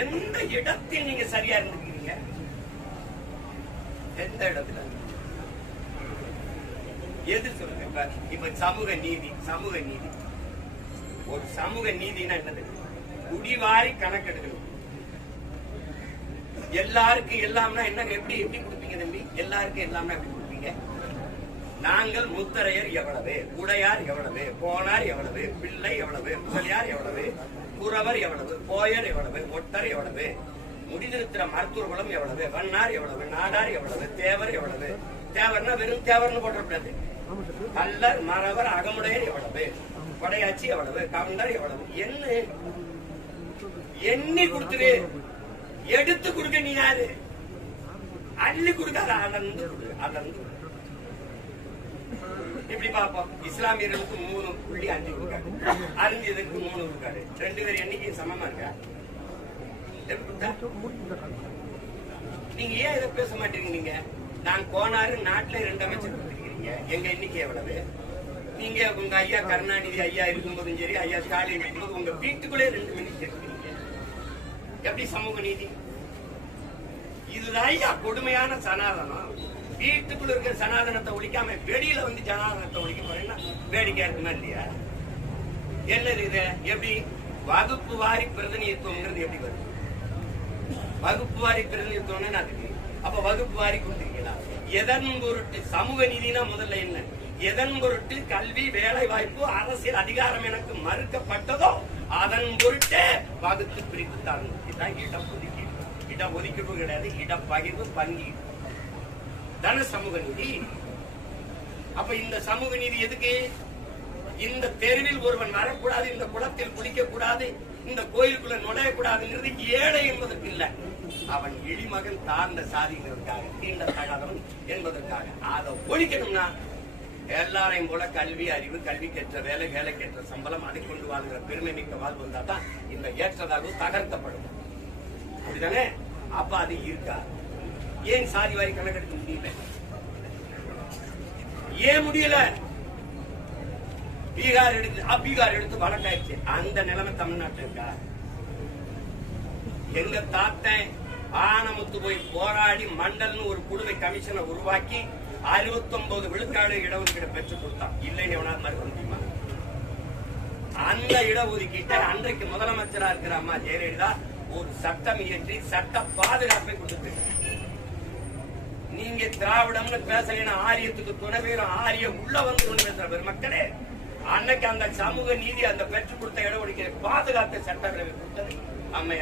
எந்த இடத்தில் நீங்க சரியா இருந்திருக்கீங்க? எந்த இடத்துல? எது சொல்லுங்க. இப்ப சமூக நீதி, சமூக நீதி, ஒரு சமூக நீதினா என்னது? குடிவாரி கணக்கெடுக்கணும். எல்லாருக்கும் எல்லாம்னா என்ன? எப்படி எப்படி கொடுப்பீங்க தம்பி? எல்லாருக்கும் எல்லாம்னா எப்படி கொடுப்பீங்க? நாங்கள் முத்தரையர் எவ்வளவு, உடையார் எவ்வளவு, போனார் எவ்வளவு, பிள்ளை எவ்வளவு, முதலியார் எவ்வளவு, குறவர் எவ்வளவு, போயர் எவ்வளவு, ஒட்டர் எவ்வளவு, முடிதிருத்திர மருத்துவ குலம் எவ்வளவு, வண்ணார் எவ்வளவு, நாடார் எவ்வளவு, தேவர் எவ்வளவு. தேவர்னா வெறும் தேவர்னு போட்டக்கூடாது. கல்லர், மறவர், அகமுடையர் எவ்வளவு, கொடையாச்சி எவ்வளவு, கவுண்டர் எவ்வளவு, என்ன எண்ணி கொடுத்துரு. எடுத்து கொடுக்க நீ யாரு? அள்ளி கொடுக்காத, அளந்து கொடு, அளந்து கொடு. இப்படி பார்ப்போம். இஸ்லாமியர்களுக்கு 3.5 விழுக்காடு, அறிஞருக்கு 3 விழுக்காடு. 2 பேர் எண்ணிக்கை சமமா இருக்கா? நீங்க ஏன் இதை பேச மாட்டீங்க? நீங்க நான் கோனாரு நாட்டுல 2 அமைச்சர் கொடுத்துருக்கீங்க. எங்க எண்ணிக்கை எவ்வளவு? நீங்க உங்க ஐயா கருணாநிதி ஐயா இருக்கும்போதும் சரி, ஐயா ஸ்டாலின் இருக்கும்போது உங்க வீட்டுக்குள்ளே 2 மினிஸ்டர் இருக்கீங்க. எப்படி சமூக நீதி? இதுதான் ஐயா கொடுமையான சனாதனம். வீட்டுக்குள்ள இருக்கிற சனாதனத்தை ஒழிக்காம வெளியில வந்து ஜனாதனத்தை ஒழிக்க போறீங்கன்னா வேடிக்கையா இருக்குமா இல்லையா? என்னது இது? எப்படி வகுப்பு வாரி பிரதிநிதித்துவம்ங்கிறது எப்படி வருது? வகுப்பு வாரி பிரதிநிதித்துவம்னு அதுக்கு அப்ப வகுப்பு வாரி கொடுத்துருக்கீங்களா? எதன் பொருட்டு சமூக நீதினா முதல்ல என்ன? எதன் பொருட்டு கல்வி, வேலை வாய்ப்பு, அரசியல் அதிகாரம் எனக்கு மறுக்கப்பட்டதோ அதன் பொருட்டே வகுத்து பிரித்து தான். இதுதான் இடஒதுக்கீடு. இடஒதுக்கீடு கிடையாது, இடப்பகிர்வு, பங்கீடு தான சமூக நீதி. அப்ப இந்த சமூக நீதி எதுக்கு? இந்த தெருவில் ஒருவன் வரக்கூடாது, இந்த குளத்தில் குளிக்க கூடாது, இந்த கோயிலுக்குள்ள நுழையக்கூடாதுங்கிறது ஏழை என்பதற்கு இல்ல, அவன் இழிமகன், தாழ்ந்த சாதிங்கிறதுக்காக, தீண்டத்தகாதவன் என்பதற்காக. அதை ஒழிக்கணும்னா எல்லாரையும் போல கல்வி, அறிவு, கல்விக்கேற்ற வேலை, வேலைக்கேற்ற சம்பளம், அதை கொண்டு வாழ்கிற பெருமை மிக்க வாழ்வு வந்தா தான் இந்த ஏற்றதாகவும் தகர்க்கப்படும். அப்படிதானே? அப்ப அது இருக்கா? ஏன் சாதி வாரி கணக்கெடுக்க முடியல? ஏன் முடியல? பீகார் எடுத்து வழக்காயிடுச்சு. அந்த நிலைமை தமிழ்நாட்டில் இருக்கா? எங்க தாத்தன் ஆனமுத்து போய் போராடி மண்டல்னு ஒரு குழுவை கமிஷனை உருவாக்கி 69 விழுக்காடு இடஒதுக்கீடு பெற்றுக் கொடுத்தான். இல்லைன்னு எவனாவது மறுக்க முடியுமா? அந்த இடஒதுக்கீட்டை அன்றைக்கு முதலமைச்சரா இருக்கிற அம்மா ஜெயலலிதா ஒரு சட்டம் இயற்றி சட்ட பாதுகாப்பை கொடுத்து, நீங்க திராவிடம்னு பேசலைன்னா ஆரியத்துக்கு துணை பேரும் ஆரிய உள்ள வந்து பேசுற பெருமக்களே, அன்னைக்கு அந்த சமூக நீதி, அந்த பெற்றுக் கொடுத்த இடஒதுக்கீடு பாதுகாத்த சட்டப்பேரவை கொடுத்தது அம்மையார்.